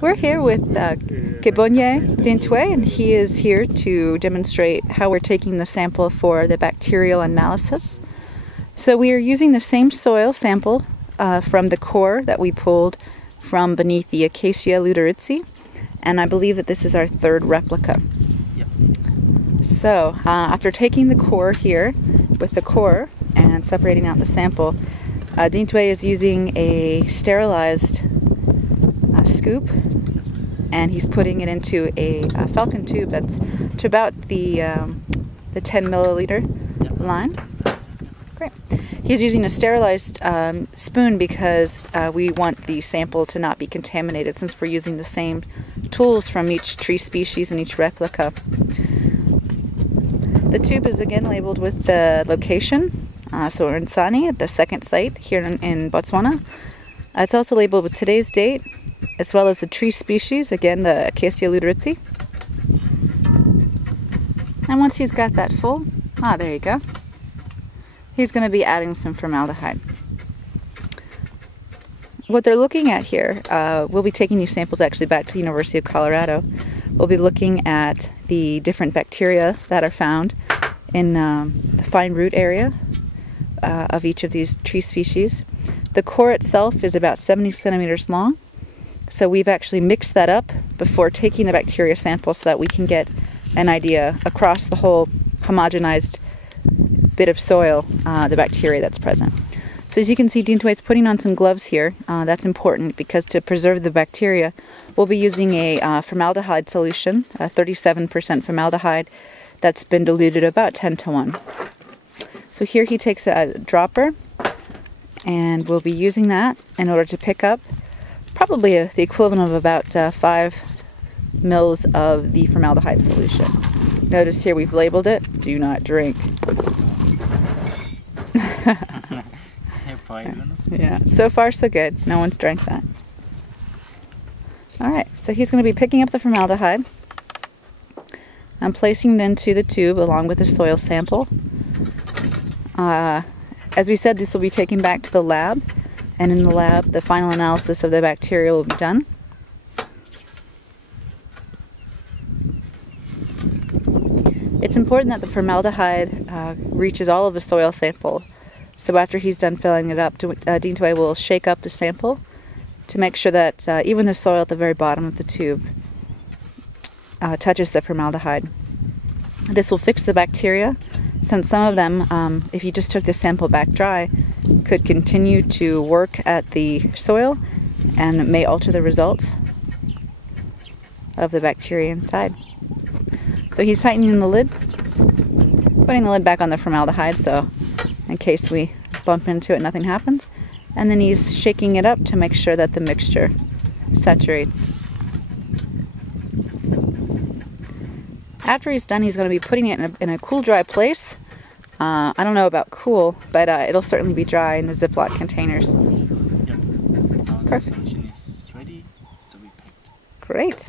We're here with Kebonye Dintwe, and he is here to demonstrate how we're taking the sample for the bacterial analysis. So we are using the same soil sample from the core that we pulled from beneath the Acacia luteritzi, and I believe that this is our third replica. Yep. So after taking the core here with the core and separating out the sample, Dintwe is using a sterilized scoop, and he's putting it into a falcon tube that's to about the 10 milliliter line. Great. He's using a sterilized spoon because we want the sample to not be contaminated, since we're using the same tools from each tree species and each replica. The tube is again labeled with the location, so we're in Sani at the second site here in Botswana. It's also labeled with today's date, as well as the tree species, again the Acacia luteritzi. And once he's got that full, there you go, he's going to be adding some formaldehyde. What they're looking at here, we'll be taking these samples actually back to the University of Colorado. We'll be looking at the different bacteria that are found in the fine root area of each of these tree species. The core itself is about 70 centimeters long, so we've actually mixed that up before taking the bacteria sample so that we can get an idea across the whole homogenized bit of soil, the bacteria that's present. So as you can see, Dintwe is putting on some gloves here. That's important because to preserve the bacteria, we'll be using a formaldehyde solution, 37% formaldehyde that's been diluted about 10 to 1. So here he takes a dropper, and we'll be using that in order to pick up probably the equivalent of about 5 mils of the formaldehyde solution. Notice here we've labeled it, do not drink. Poisons. Yeah, so far so good. No one's drank that. Alright, so he's going to be picking up the formaldehyde and placing it into the tube along with the soil sample. As we said, this will be taken back to the lab, and in the lab the final analysis of the bacteria will be done. It's important that the formaldehyde reaches all of the soil sample. So after he's done filling it up, Dintwe will shake up the sample to make sure that even the soil at the very bottom of the tube touches the formaldehyde. This will fix the bacteria, since some of them, if you just took the sample back dry, could continue to work at the soil and may alter the results of the bacteria inside. So he's tightening the lid, putting the lid back on the formaldehyde, so in case we bump into it, nothing happens. And then he's shaking it up to make sure that the mixture saturates. After he's done, he's going to be putting it in a cool, dry place. I don't know about cool, but it'll certainly be dry in the Ziploc containers. Yep. Now Perfect. the solution is ready to be packed. Great.